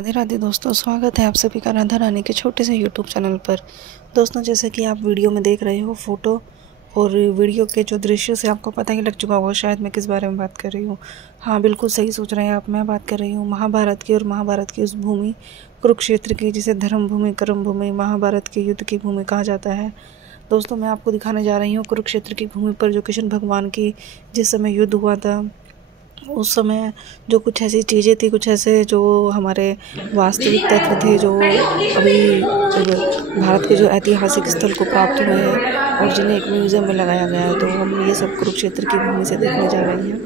राधे राधे दोस्तों, स्वागत है आप सभी का राधा रानी के छोटे से यूट्यूब चैनल पर। दोस्तों, जैसे कि आप वीडियो में देख रहे हो, फोटो और वीडियो के जो दृश्य से आपको पता ही लग चुका होगा शायद मैं किस बारे में बात कर रही हूँ। हाँ, बिल्कुल सही सोच रहे हैं आप। मैं बात कर रही हूँ महाभारत की, और महाभारत की उस भूमि कुरुक्षेत्र की जिसे धर्म भूमि, कर्म भूमि, महाभारत के युद्ध की भूमि कहा जाता है। दोस्तों, मैं आपको दिखाने जा रही हूँ कुरुक्षेत्र की भूमि पर जो कृष्ण भगवान की जिस समय युद्ध हुआ था, उस समय जो कुछ ऐसी चीज़ें थी, कुछ ऐसे जो हमारे वास्तविक तत्व थे, जो अभी भारत के जो ऐतिहासिक स्थल को प्राप्त हुए हैं और जिन्हें एक म्यूज़ियम में लगाया गया है। तो हम ये सब कुरुक्षेत्र की भूमि से देखने जा रहे हैं।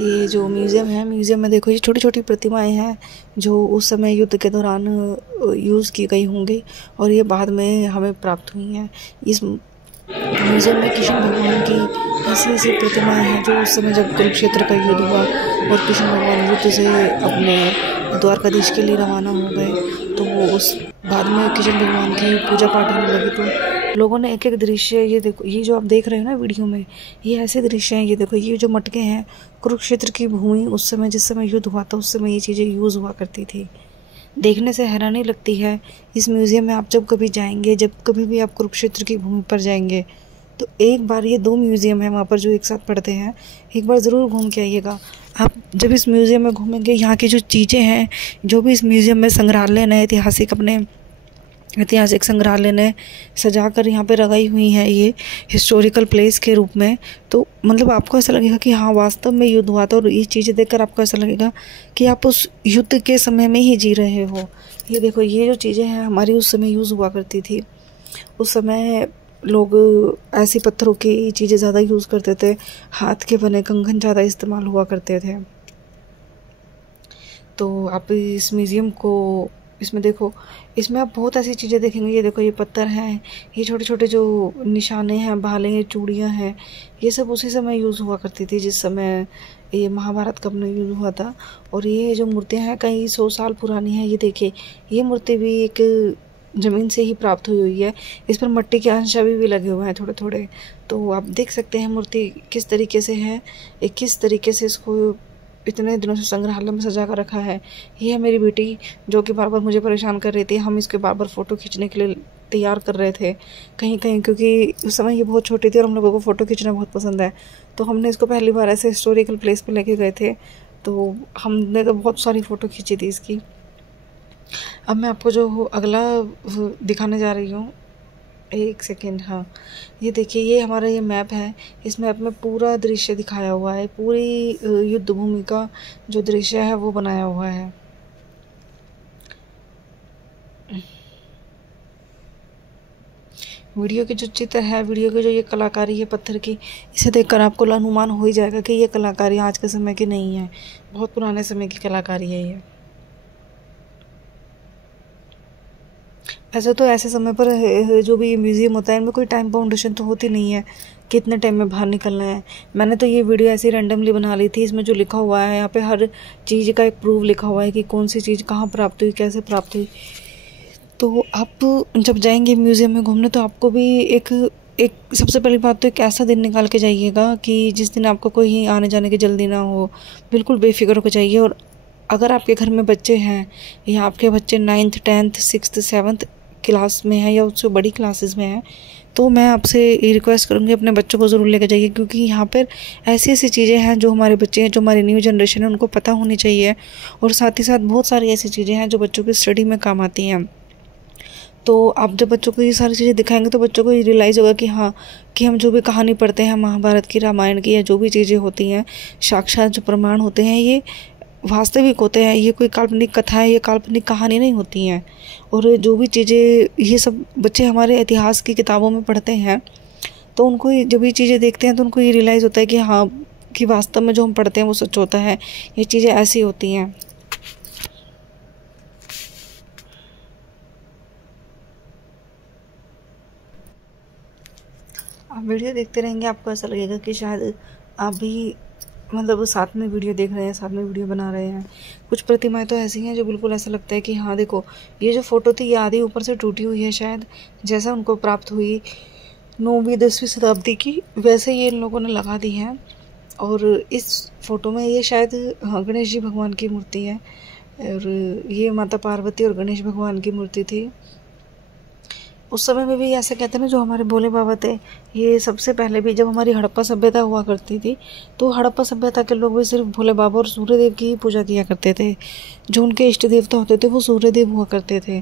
ये जो म्यूज़ियम है, म्यूज़ियम में देखो ये छोटी छोटी प्रतिमाएं हैं जो उस समय युद्ध के दौरान यूज़ की गई होंगी और ये बाद में हमें प्राप्त हुई हैं। इस म्यूज़ियम में कृष्ण भगवान की ऐसी ऐसी प्रतिमाएं हैं जो उस समय जब कुरुक्षेत्र का युद्ध हुआ और कृष्ण भगवान युद्ध से अपने द्वारकाधीश के लिए रवाना हो गए, तो वो उस बाद में कृष्ण भगवान की पूजा पाठ होने लगी। तो लोगों ने एक एक दृश्य, ये देखो, ये जो आप देख रहे हो ना वीडियो में, ये ऐसे दृश्य हैं। ये देखो, ये जो मटके हैं, कुरुक्षेत्र की भूमि उस समय जिस समय युद्ध हुआ था उस समय ये चीज़ें यूज़ हुआ करती थी। देखने से हैरानी लगती है। इस म्यूज़ियम में आप जब कभी जाएंगे, जब कभी भी आप कुरुक्षेत्र की भूमि पर जाएंगे, तो एक बार, ये 2 म्यूज़ियम है वहाँ पर जो एक साथ पड़ते हैं, एक बार ज़रूर घूम के आइएगा। आप जब इस म्यूज़ियम में घूमेंगे, यहाँ की जो चीज़ें हैं, जो भी इस म्यूज़ियम में संग्रहालय ने ऐतिहासिक संग्रहालय ने सजा कर यहाँ पे लगाई हुई हैं, ये हिस्टोरिकल प्लेस के रूप में, तो मतलब आपको ऐसा लगेगा कि हाँ, वास्तव में युद्ध हुआ था। और ये चीज़ें देखकर आपको ऐसा लगेगा कि आप उस युद्ध के समय में ही जी रहे हो। ये देखो, ये जो चीज़ें हैं हमारी उस समय यूज़ हुआ करती थी। उस समय लोग ऐसी पत्थरों की चीज़ें ज़्यादा यूज़ करते थे, हाथ के बने कंगन ज़्यादा इस्तेमाल हुआ करते थे। तो आप इस म्यूज़ियम को, इसमें देखो, इसमें आप बहुत ऐसी चीज़ें देखेंगे। ये देखो, ये पत्थर हैं, ये छोटे छोटे जो निशाने हैं, भाले हैं, चूड़ियाँ हैं, ये सब उसी समय यूज़ हुआ करती थी जिस समय ये महाभारत का अपना यूज़ हुआ था। और ये जो मूर्तियाँ हैं कई 100 साल पुरानी हैं। ये देखिए, ये मूर्ति भी एक ज़मीन से ही प्राप्त हुई है। इस पर मिट्टी के अंश अभी भी लगे हुए हैं थोड़े थोड़े। तो आप देख सकते हैं मूर्ति किस तरीके से है, किस तरीके से इसको इतने दिनों से संग्रहालय में सजा कर रखा है। ये है मेरी बेटी जो कि बार बार मुझे परेशान कर रही थी। हम इसके बार बार फ़ोटो खींचने के लिए तैयार कर रहे थे कहीं कहीं, क्योंकि उस समय ये बहुत छोटी थी और हम लोगों को फ़ोटो खींचना बहुत पसंद है। तो हमने इसको पहली बार ऐसे हिस्टोरिकल प्लेस पे लेके गए थे, तो हमने तो बहुत सारी फ़ोटो खींची थी इसकी। अब मैं आपको जो अगला दिखाने जा रही हूँ, एक सेकेंड। हाँ, ये देखिए, ये हमारा ये मैप है। इस मैप में पूरा दृश्य दिखाया हुआ है, पूरी युद्ध भूमि का जो दृश्य है वो बनाया हुआ है। वीडियो के जो चित्र है, वीडियो की जो ये कलाकारी है पत्थर की, इसे देखकर आपको अनुमान हो ही जाएगा कि ये कलाकारी आज के समय की नहीं है, बहुत पुराने समय की कलाकारी है ये। ऐसे तो ऐसे समय पर जो भी म्यूज़ियम होता है, इनमें कोई टाइम बाउंडेशन तो होती नहीं है कि इतने टाइम में बाहर निकलना है। मैंने तो ये वीडियो ऐसे रैंडमली बना ली थी। इसमें जो लिखा हुआ है, यहाँ पे हर चीज़ का एक प्रूफ लिखा हुआ है कि कौन सी चीज़ कहाँ प्राप्त हुई, कैसे प्राप्त हुई। तो आप जब जाएंगे म्यूज़ियम में घूमने, तो आपको भी एक एक सबसे पहली बात तो एक ऐसा दिन निकाल के जाइएगा कि जिस दिन आपको कोई आने जाने की जल्दी ना हो, बिल्कुल बेफिक्र होकर जाइए। और अगर आपके घर में बच्चे हैं या आपके बच्चे 9th 10th 6th 7th class में है या उससे बड़ी क्लासेस में है, तो मैं आपसे ये रिक्वेस्ट करूँगी अपने बच्चों को ज़रूर लेकर जाइए, क्योंकि यहाँ पर ऐसी ऐसी चीज़ें हैं जो हमारे बच्चे हैं, जो हमारी न्यू जनरेशन है, उनको पता होनी चाहिए। और साथ ही साथ बहुत सारी ऐसी चीज़ें हैं जो बच्चों की स्टडी में काम आती हैं। तो आप जब बच्चों को ये सारी चीज़ें दिखाएंगे तो बच्चों को ये रियलाइज़ होगा कि हाँ, कि हम जो भी कहानी पढ़ते हैं महाभारत की, रामायण की, या जो भी चीज़ें होती हैं, साक्षात जो प्रमाण होते हैं, ये वास्तविक होते हैं। ये कोई काल्पनिक कथाएं या काल्पनिक कहानी नहीं होती हैं। और जो भी चीज़ें ये सब बच्चे हमारे इतिहास की किताबों में पढ़ते हैं, तो उनको जब ये चीज़ें देखते हैं तो उनको ये रियलाइज़ होता है कि हाँ, कि वास्तव में जो हम पढ़ते हैं वो सच होता है, ये चीज़ें ऐसी होती हैं। आप वीडियो देखते रहेंगे, आपको ऐसा लगेगा कि शायद आप भी मतलब साथ में वीडियो देख रहे हैं, साथ में वीडियो बना रहे हैं। कुछ प्रतिमाएं तो ऐसी हैं जो बिल्कुल ऐसा लगता है कि हाँ देखो, ये जो फ़ोटो थी ये आधी ऊपर से टूटी हुई है, शायद जैसा उनको प्राप्त हुई 9वीं 10वीं शताब्दी की, वैसे ये इन लोगों ने लगा दी है। और इस फ़ोटो में ये शायद, हाँ, गणेश जी भगवान की मूर्ति है। और ये माता पार्वती और गणेश भगवान की मूर्ति थी। उस समय में भी ऐसे कहते हैं ना, जो हमारे भोले बाबा थे, ये सबसे पहले भी जब हमारी हड़प्पा सभ्यता हुआ करती थी तो हड़प्पा सभ्यता के लोग भी सिर्फ भोले बाबा और सूर्यदेव की ही पूजा किया करते थे। जो उनके इष्ट देवता होते थे वो सूर्यदेव हुआ करते थे।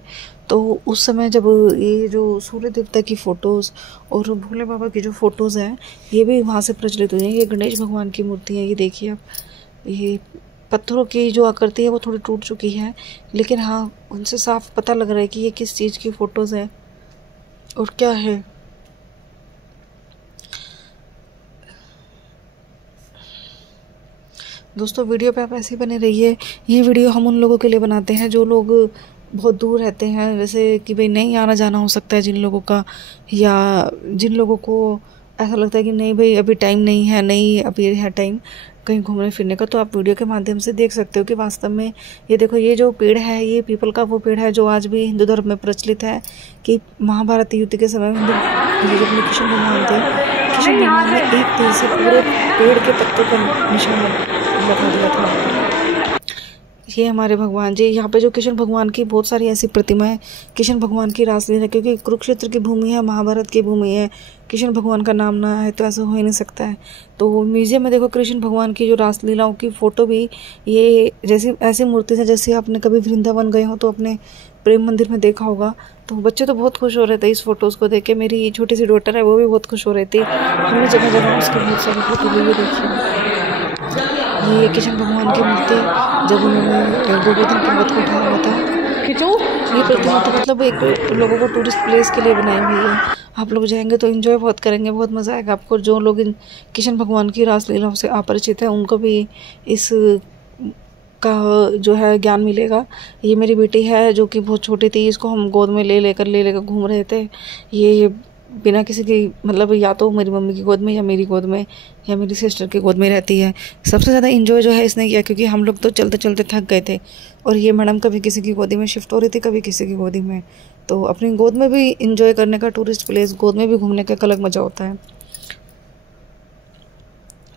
तो उस समय जब ये जो सूर्य देवता की फ़ोटोज़ और भोले बाबा की जो फ़ोटोज़ हैं ये भी वहाँ से प्रचलित हुई हैं। ये गणेश भगवान की मूर्ति है, ये देखिए आप, ये पत्थरों की जो आकृति है वो थोड़ी टूट चुकी है, लेकिन हाँ उनसे साफ पता लग रहा है कि ये किस चीज़ की फ़ोटोज़ है और क्या है। दोस्तों वीडियो पे आप ऐसे ही बने रहिए। ये वीडियो हम उन लोगों के लिए बनाते हैं जो लोग बहुत दूर रहते हैं, जैसे कि भाई नहीं आना जाना हो सकता है जिन लोगों का, या जिन लोगों को ऐसा लगता है कि नहीं भाई अभी टाइम नहीं है, नहीं अभी है टाइम कहीं घूमने फिरने का, तो आप वीडियो के माध्यम से देख सकते हो कि वास्तव में ये देखो, ये जो पेड़ है ये पीपल का वो पेड़ है जो आज भी हिंदू धर्म में प्रचलित है। कि महाभारत युद्ध के समय में जब कृष्ण भगवान थे, कृष्ण भगवान ने एक तीर से पूरे पेड़ के पत्तों का निशान लगा दिया था। ये हमारे भगवान जी, यहाँ पे जो कृष्ण भगवान की बहुत सारी ऐसी प्रतिमाएं, कृष्ण भगवान की रासलीला, क्योंकि कुरुक्षेत्र की भूमि है, महाभारत की भूमि है, कृष्ण भगवान का नाम ना है तो ऐसा हो ही नहीं सकता है। तो म्यूजियम में देखो कृष्ण भगवान की जो रासलीलाओं की फ़ोटो भी, ये जैसी ऐसी मूर्ति है जैसे आपने कभी वृंदावन गए हो तो अपने प्रेम मंदिर में देखा होगा। तो बच्चे तो बहुत खुश हो रहे थे इस फ़ोटोज़ को देख के। मेरी छोटी सी डॉटर है वो भी बहुत खुश हो रही थी। हमने जगह जगह उसकी बहुत सारी फ़ोटो ली, देखिए ये कृष्ण भगवान की मूर्ति जब उन्होंने गोवर्धन पर्वत को उठाया हुआ था। ये प्रतिमा तो मतलब एक लोगों को टूरिस्ट प्लेस के लिए बनाई हुई है। आप लोग जाएंगे तो एंजॉय बहुत करेंगे, बहुत मज़ा आएगा आपको। जो लोग इन कृष्ण भगवान की रासलीलाओं से अपरिचित हैं उनको भी इस का जो है ज्ञान मिलेगा। ये मेरी बेटी है जो कि बहुत छोटी थी, इसको हम गोद में ले लेकर घूम रहे थे। ये बिना किसी की मतलब या तो मेरी मम्मी की गोद में या मेरी गोद में या मेरी सिस्टर की गोद में रहती है। सबसे ज़्यादा एंजॉय जो है इसने किया, क्योंकि हम लोग तो चलते चलते थक गए थे और ये मैडम कभी किसी की गोदी में शिफ्ट हो रही थी, कभी किसी की गोदी में। तो अपनी गोद में भी इंजॉय करने का, टूरिस्ट प्लेस गोद में भी घूमने का एक अलग मज़ा होता है।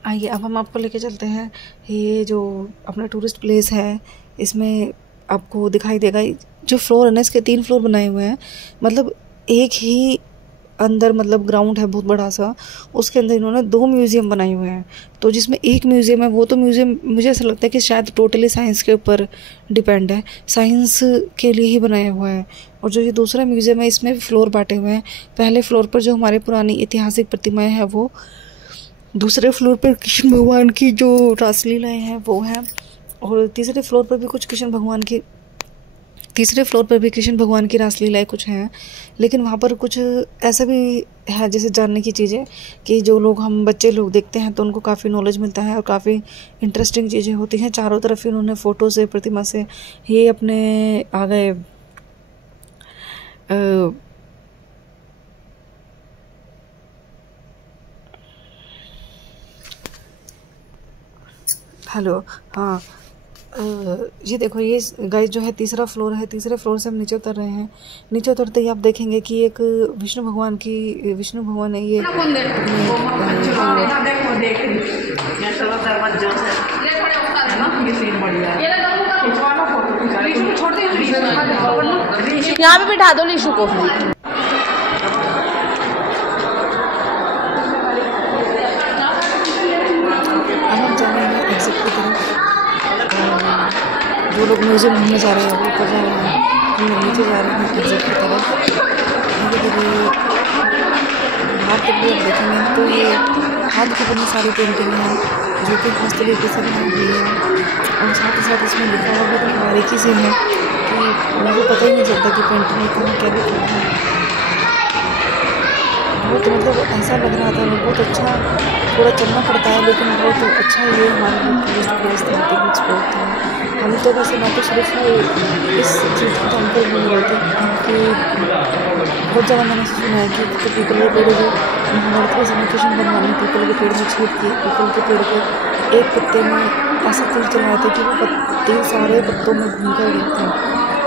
आइए अब हम आपको लेके चलते हैं। ये जो अपना टूरिस्ट प्लेस है इसमें आपको दिखाई देगा जो फ्लोर है ना, इसके 3 फ्लोर बनाए हुए हैं। मतलब एक ही अंदर मतलब ग्राउंड है बहुत बड़ा सा, उसके अंदर इन्होंने 2 म्यूज़ियम बनाए हुए हैं। तो जिसमें एक म्यूज़ियम है वो तो म्यूज़ियम मुझे ऐसा लगता है कि शायद टोटली साइंस के ऊपर डिपेंड है, साइंस के लिए ही बनाया हुआ है। और जो ये दूसरा म्यूज़ियम है इसमें फ्लोर बांटे हुए हैं। पहले फ्लोर पर जो हमारी पुरानी ऐतिहासिक प्रतिमाएँ हैं वो, दूसरे फ्लोर पर कृष्ण भगवान की जो रासलीलाएँ हैं वो हैं, और तीसरे फ्लोर पर भी कृष्ण भगवान की रासलीलाएँ कुछ हैं। लेकिन वहाँ पर कुछ ऐसा भी है जैसे जानने की चीज़ें कि जो लोग हम बच्चे लोग देखते हैं तो उनको काफ़ी नॉलेज मिलता है और काफ़ी इंटरेस्टिंग चीज़ें होती हैं। चारों तरफ इन्होंने फ़ोटो से, प्रतिमा से ये अपने आ गए हेलो, हाँ ये देखो, ये गाइस जो है तीसरा फ्लोर है। तीसरे फ्लोर से हम नीचे उतर रहे हैं। नीचे उतरते ही आप देखेंगे कि एक विष्णु भगवान है ये यहाँ पे बिठा दो लीशु को। जो लोग म्यूज़ियम घूमने जा रहे हैं वो ऊपर जा रहे हैं, हम लोग नीचे जा रहे हैं एग्जिट की तरफ। धीरे बाहर तक भी आप देखेंगे तो ये हाथ की बनी सारी पेंटिंग हैं जो कि खास तरीके से बनाई हुई है, और साथ ही साथ इसमें लिखा हुआ भी बारीकी से है कि मुझे पता ही नहीं चलता कि पेंटिंग में कहाँ क्या लिखा हुआ है। बहुत मतलब ऐसा लग रहा था, बहुत अच्छा, थोड़ा चलना पड़ता है लेकिन बहुत अच्छा ये हमारे लिए टूरिस्ट प्लेस था, पिकनिक स्पॉट था। हम तो वैसे मैं तो सिर्फ इस चीज़ को जानकर बोल रहे थे कि बहुत जगह मैंने सुना है कि पीपल के पेड़ जो महाभारत के समय कृष्ण भगवान ने पीपल के पेड़ में छेद की, पीपल के पेड़ के एक पत्ते में ऐसा तीर चलाए थे कि वो तीर सारे पत्तों में घूम कर गए थे।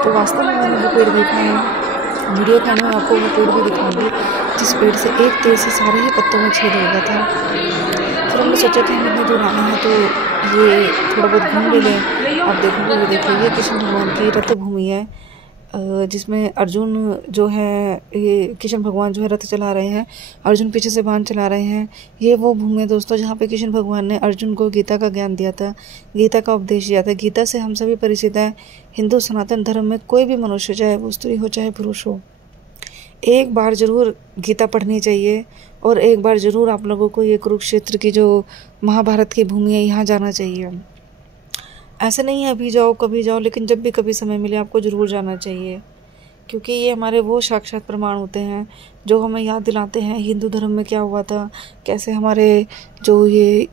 तो वास्तव में मैंने वो पेड़ देखा है। वीडियो के में आपको वो पेड़ भी दिखाऊंगी जिस पेड़ से एक तीर से सारे ही पत्तों में छेद हो गया था। फिर हमने सोचा कि हम इतनी दूर आना है तो ये थोड़ा बहुत घूम भी लें आप देखोगे। ये देखिए ये कृष्ण भगवान की रथ भूमि है, जिसमें अर्जुन जो है, ये कृष्ण भगवान जो है रथ चला रहे हैं, अर्जुन पीछे से बाण चला रहे हैं। ये वो भूमि है दोस्तों जहाँ पे कृष्ण भगवान ने अर्जुन को गीता का ज्ञान दिया था, गीता का उपदेश दिया था। गीता से हम सभी परिचित हैं। हिंदू सनातन धर्म में कोई भी मनुष्य, चाहे वो स्त्री हो चाहे पुरुष हो, एक बार ज़रूर गीता पढ़नी चाहिए और एक बार ज़रूर आप लोगों को ये कुरुक्षेत्र की जो महाभारत की भूमि है यहाँ जाना चाहिए। ऐसे नहीं है अभी जाओ कभी जाओ, लेकिन जब भी कभी समय मिले आपको ज़रूर जाना चाहिए, क्योंकि ये हमारे वो साक्षात प्रमाण होते हैं जो हमें याद दिलाते हैं हिंदू धर्म में क्या हुआ था, कैसे हमारे जो ये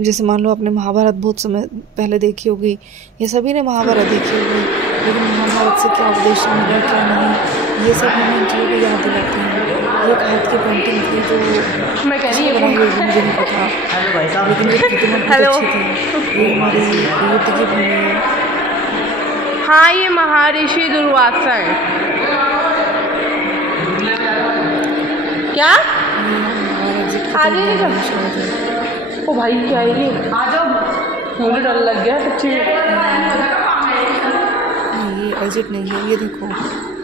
जैसे मान लो आपने महाभारत बहुत समय पहले देखी होगी, ये सभी ने महाभारत देखी होगी, लेकिन महाभारत से क्या उपदेश मिला क्या नहीं, ये सब हमें इन चीज़ों को याद दिलाते हैं। एक हाथ की पेंटिंग थी जो मैं कह रही हूँ मुझे नहीं पता, लेकिन ये प्रतिमा बहुत अच्छी थी। ये हमारी युद्ध की भूमि है। हाँ, ये महर्षि दुर्वासा है। क्या आ रही? ओ भाई क्या है ये? आ जाओ, मुझे डर लग गया सच्ची। ये एग्जिट नहीं है, ये देखो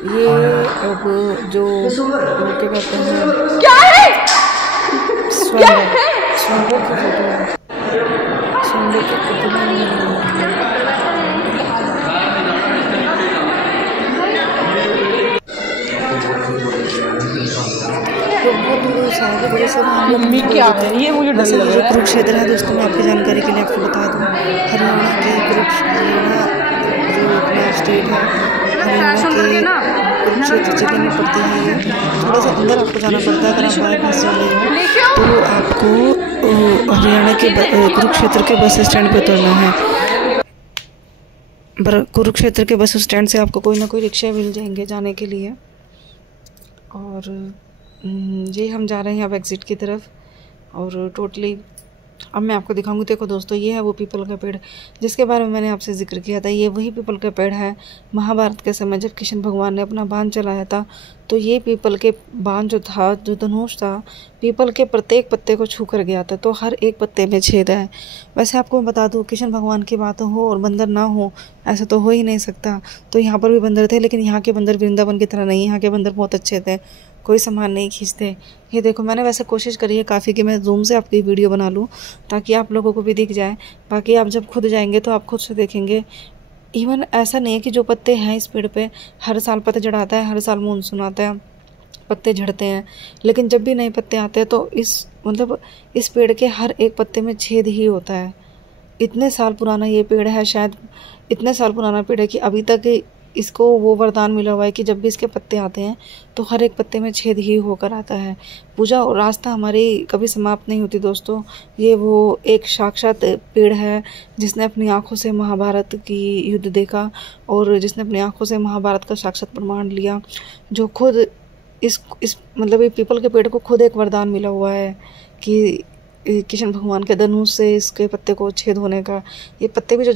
ये अब जो क्या कहते हैं, क्या है? स्वयंवर की फोटो है, स्वयंवर की प्रतिमा है। मम्मी क्या है ये? मुझे डर लग रहा है। कुरुक्षेत्र है दोस्तों, मैं आपकी जानकारी के लिए आपको बता दूं, हरियाणा के हरियाणा जो अपना स्टेट है, हरियाणा के कुरुक्षेत्र जिले में पड़ती है। ये थोड़ा सा अंदर आपको जाना पड़ता है, अगर आप बाय बस जा रहे हो तो आपको हरियाणा के कुरुक्षेत्र के बस स्टैंड पर उतरना है। कुरुक्षेत्र के बस स्टैंड से आपको कोई ना कोई रिक्शा मिल जाएंगे जाने के लिए। और ये हम जा रहे हैं अब एग्ज़िट की तरफ, और टोटली अब मैं आपको दिखाऊंगी। देखो दोस्तों, ये है वो पीपल का पेड़ जिसके बारे में मैंने आपसे जिक्र किया था। ये वही पीपल का पेड़ है। महाभारत के समय जब कृष्ण भगवान ने अपना बाण चलाया था, तो ये पीपल के बाण जो था, जो धनुष था, पीपल के प्रत्येक पत्ते को छू कर गया था, तो हर एक पत्ते में छेद है। वैसे आपको मैं बता दूं, कृष्ण भगवान की बात हो और बंदर ना हो, ऐसा तो हो ही नहीं सकता। तो यहाँ पर भी बंदर थे, लेकिन यहाँ के बंदर वृंदावन की तरह नहीं, यहाँ के बंदर बहुत अच्छे थे, कोई सामान नहीं खींचते। ये देखो, मैंने वैसे कोशिश करी है काफ़ी कि मैं जूम से आपकी वीडियो बना लूँ ताकि आप लोगों को भी दिख जाए। बाकी आप जब खुद जाएंगे तो आप खुद से देखेंगे। इवन ऐसा नहीं है कि जो पत्ते हैं इस पेड़ पे हर साल पतझड़ आता है, हर साल मानसून आता है, पत्ते झड़ते हैं, लेकिन जब भी नए पत्ते आते हैं तो इस पेड़ के हर एक पत्ते में छेद ही होता है। इतने साल पुराना ये पेड़ है, शायद इतने साल पुराना पेड़ है कि अभी तक इसको वो वरदान मिला हुआ है कि जब भी इसके पत्ते आते हैं तो हर एक पत्ते में छेद ही होकर आता है। पूजा और रास्ता हमारी कभी समाप्त नहीं होती दोस्तों। ये वो एक साक्षात पेड़ है जिसने अपनी आंखों से महाभारत की युद्ध देखा और जिसने अपनी आंखों से महाभारत का साक्षात प्रमाण लिया, जो खुद इस ये पीपल के पेड़ को खुद एक वरदान मिला हुआ है कि कृष्ण भगवान के धनुष से इसके पत्ते को छेद होने का। ये पत्ते भी जो